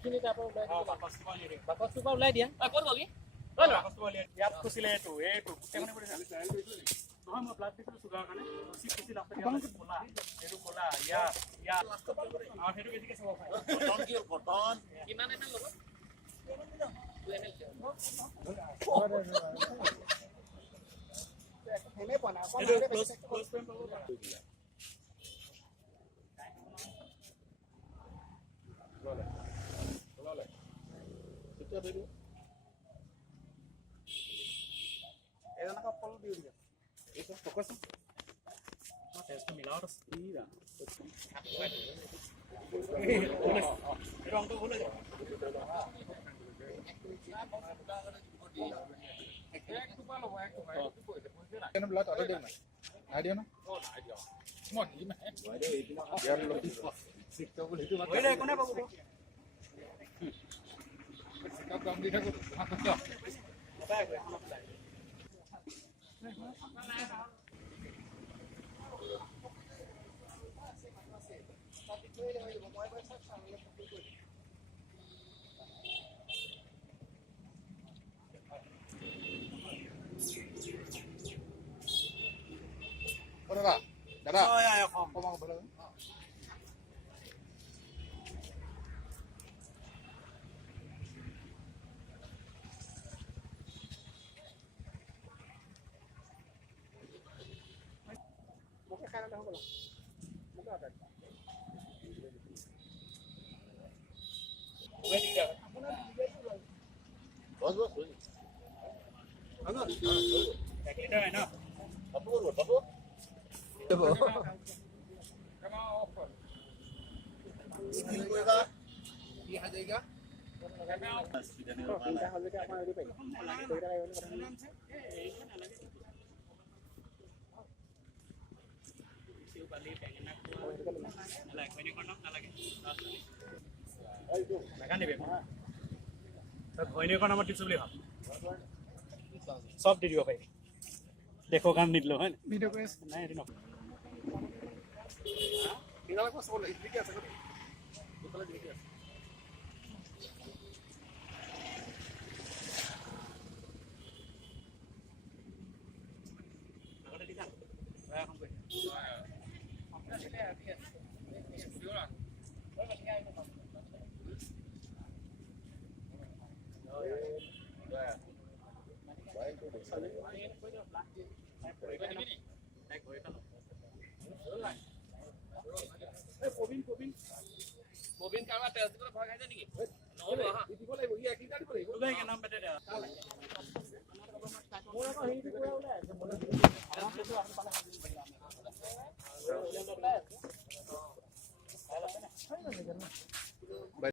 যিখিনি তাৰ পৰা ওলাই দিয়া ক'ত গলি ইয়াত খুচিলে এইটো নহয় মই ব্লাড দিছিলোঁ চুগাৰৰ কাৰণে খুচি ক'লা এইটো ক'লা ইয়াত সেইটো বেছিকৈ চাব পাৰে কটন কিমান এম এল ল'ব 2 ml হেনে বনা ক্লোজ ফ্ৰেম পাব ললে তেতিয়া দেই এজনক ফল দি দিয়া এইটো ফোকাস মই টেষ্ট মিলাওত ইৰা এই রংটো ভুলে যাও এক টুপা লব এক টুপা কেন ব্লাড অর্ডার দেনা আইডিয়া না ও আইডিয়া মই দি না বাইরে এইদিনা ইয়ার লবি সিকটো বলি তো ওইলে কোনে পাবো সিকটো দাম দি থাকো হাতটা bye bye হামলাই Ora, dada. Oh ya, komang berapa? Mungkin kanan dah kalau. Mungkin ada. Mungkin tidak. Bos. Ano? Kita mana? Apa? Kama offer. Skill होएगा 2000 का तीनটা হবে কি আপনি রেডি পাইলেন কইরা লাগাবেন সিউ বালি বেঙেনা নালাগে কইনি কোন নালাগে এইটো লাগা নেবে তো ভয়নি কোন আমার টিপস বলি ভাব সব দি দিব ভাই দেখো কাম নিদলো হয় ভিডিও করে না এটি না নিলালে কষ্ট বলে ঠিক আছে কত দোকানে দিকে আছে আগতে দিছা এখন কই আপনারা ছেলে আছে সিওরা ওই বাকি আইনো Bobin kamu ada itu kalau pakai aja nih. No, ha. Itu boleh, iya kita boleh. Boleh kan nampak ada. Mula kau ini boleh boleh. Alam itu aku paling habis.